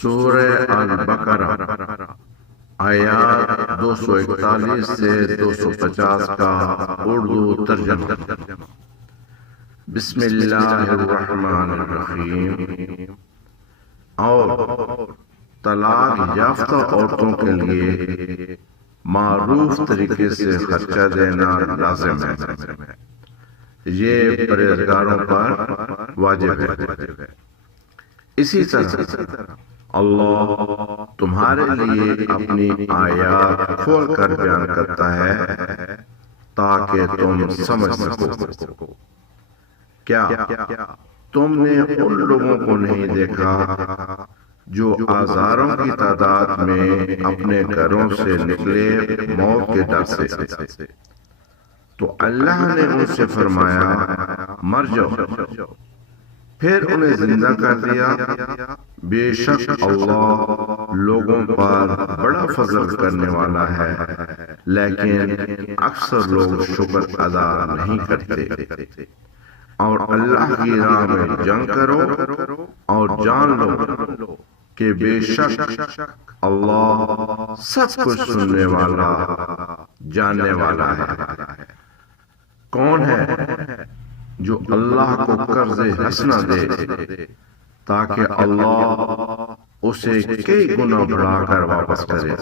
سورہ البقرہ آیات 241 سے 250 کا اردو ترجمہ۔ بسم اللہ الرحمن الرحیم۔ اور طلاق یافتہ عورتوں کے لیے معروف طریقے سے خرچہ دینا لازم ہے، یہ پرہیزگاروں پر واجب ہے۔ اسی طرح اللہ تمہارے لیے اپنی آیات کھول کر بیان کرتا ہے تاکہ تم سمجھ سکو۔ کیا تم نے ان لوگوں کو نہیں دیکھا جو آزاروں کی تعداد میں اپنے گھروں سے نکلے موت کے ڈر سے؟ تو اللہ نے ان سے فرمایا مر جاؤ، پھر انہیں زندہ کر دیا۔ بے شک اللہ لوگوں پر بڑا فضل کرنے والا ہے، لیکن اکثر لوگ شکر ادا نہیں کرتے۔ اور اللہ کی راہ میں جنگ کرو اور جان لو کہ بے شک اللہ سب کچھ سننے والا جاننے والا ہے۔ کون ہے جو اللہ کو قرض حسنہ دے تاکہ اللہ اسے کئی گنا بڑھا کر واپس کرے؟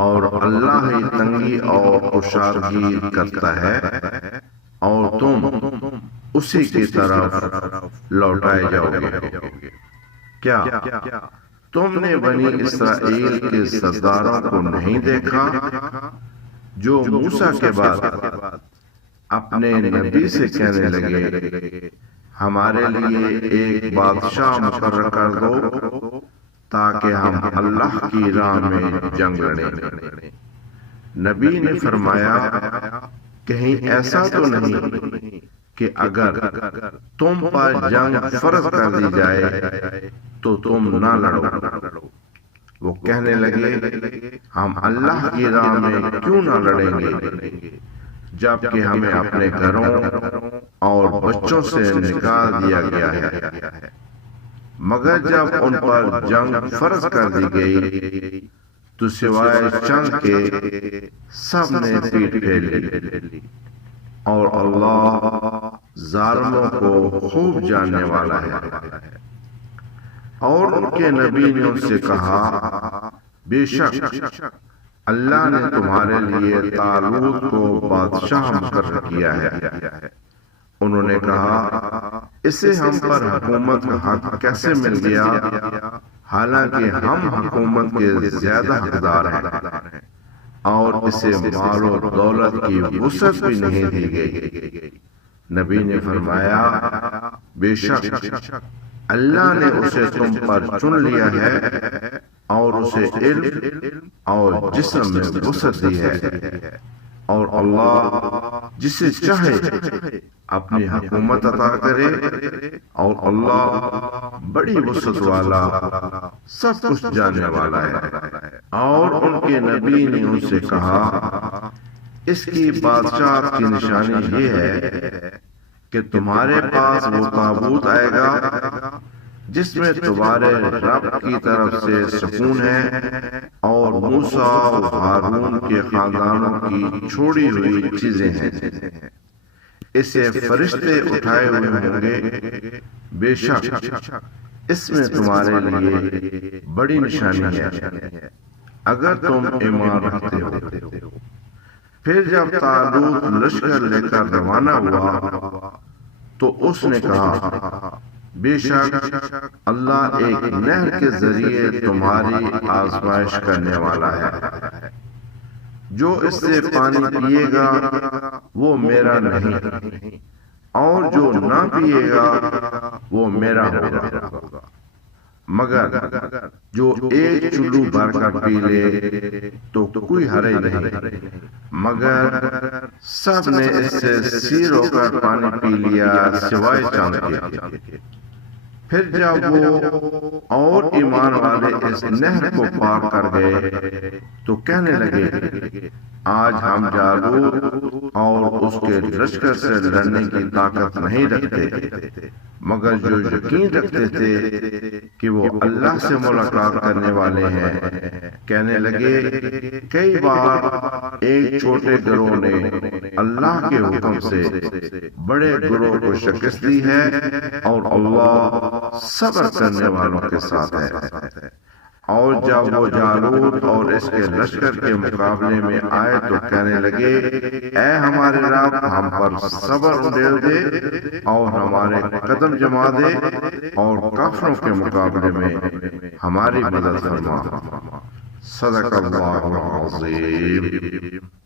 اور اللہ ہی تنگی اور کشادگی کرتا ہے، اور تم اسی کی طرف لوٹائے جاؤ گے۔ کیا تم نے بنی اسرائیل کے سرداروں کو نہیں دیکھا جو موسیٰ کے بعد اپنے نبی سے کہنے لگے ہمارے لیے ایک بادشاہ مقرر کر دو تاکہ ہم اللہ کی راہ میں جنگ لڑیں؟ نبی نے فرمایا کہیں ایسا تو نہیں کہ اگر تم پر جنگ فرض کر دی جائے تو تم نہ لڑو؟ وہ کہنے لگے ہم اللہ کی راہ میں کیوں نہ لڑیں گے جبکہ ہمیں اپنے گھروں اور بچوں سے نکال دیا گیا ہے؟ مگر جب ان پر جنگ فرض کر دی گئی تو سوائے چند کے سب نے پیٹ پھیر لی، اور اللہ ظالموں کو خوب جاننے والا ہے۔ اور ان کے نبی نے ان سے کہا بے شک اللہ نے تمہارے لیے طالوت کو بادشاہ مقرر کیا ہے۔ انہوں نے کہا اسے ہم پر حکومت کا حق کیسے مل گیا، حالانکہ ہم حکومت کے زیادہ حقدار ہیں، اور اسے مال و دولت کی وسعت بھی نہیں دی گئی؟ نبی نے فرمایا بے شک اللہ نے اسے تم پر چن لیا ہے اور اسے علم اور جسم میں وسعت دی ہے، اور اللہ جسے چاہے اپنی حکومت عطا کرے، اور اللہ بڑی وسعت والا سب کچھ جاننے والا ہے۔ اور ان کے نبی نے ان سے کہا اس کی بادشاہت کی نشانی یہ ہے کہ تمہارے پاس وہ تابوت آئے گا جس میں تمہارے رب کی طرف سے سکون ہے، اور موسیٰ اور ہارون کے خاندانوں کی چھوڑی ہوئی چیزیں ہیں۔ اسے فرشتے اٹھائے ہوئے ہوں گے، بے شک اس میں تمہارے لیے بڑی نشانی ہے اگر تم ایمان رکھتے ہو۔ پھر جب طالوت لشکر لے کر روانہ ہوا تو اس نے کہا بے شک اللہ ایک نہر کے ذریعے تمہاری آزمائش کرنے والا ہے، جو اس سے پانی پیے گا وہ میرا نہیں، اور جو نہ پیے گا وہ میرا ہوگا، مگر جو ایک چلو بھر کر پی لے تو کوئی حرج نہیں۔ مگر سب نے اس سے سیر ہو کر پانی پی لیا سوائے چاند کے۔ پھر جب وہ اور ایمان والے اس نہر کو پار کر گئے تو کہنے لگے آج ہم جالوت اور اس کے لشکر سے لڑنے کی طاقت نہیں رکھتے، مگر جو یقین رکھتے تھے کہ وہ اللہ سے ملاقات کرنے والے ہیں کہنے لگے کئی بار ایک چھوٹے گروہ نے اللہ کے حکم سے بڑے گروہ کو شکست دی ہے اور اللہ صبر کرنے والوں کے ساتھ ہے۔ اور جب وہ جالوت اور اس کے لشکر کے مقابلے میں آئے تو کہنے لگے اے ہمارے رب ہم پر صبر ڈال دے اور ہمارے قدم جما دے اور کافروں کے مقابلے میں ہماری مدد فرما۔ صدق اللہ العظیم۔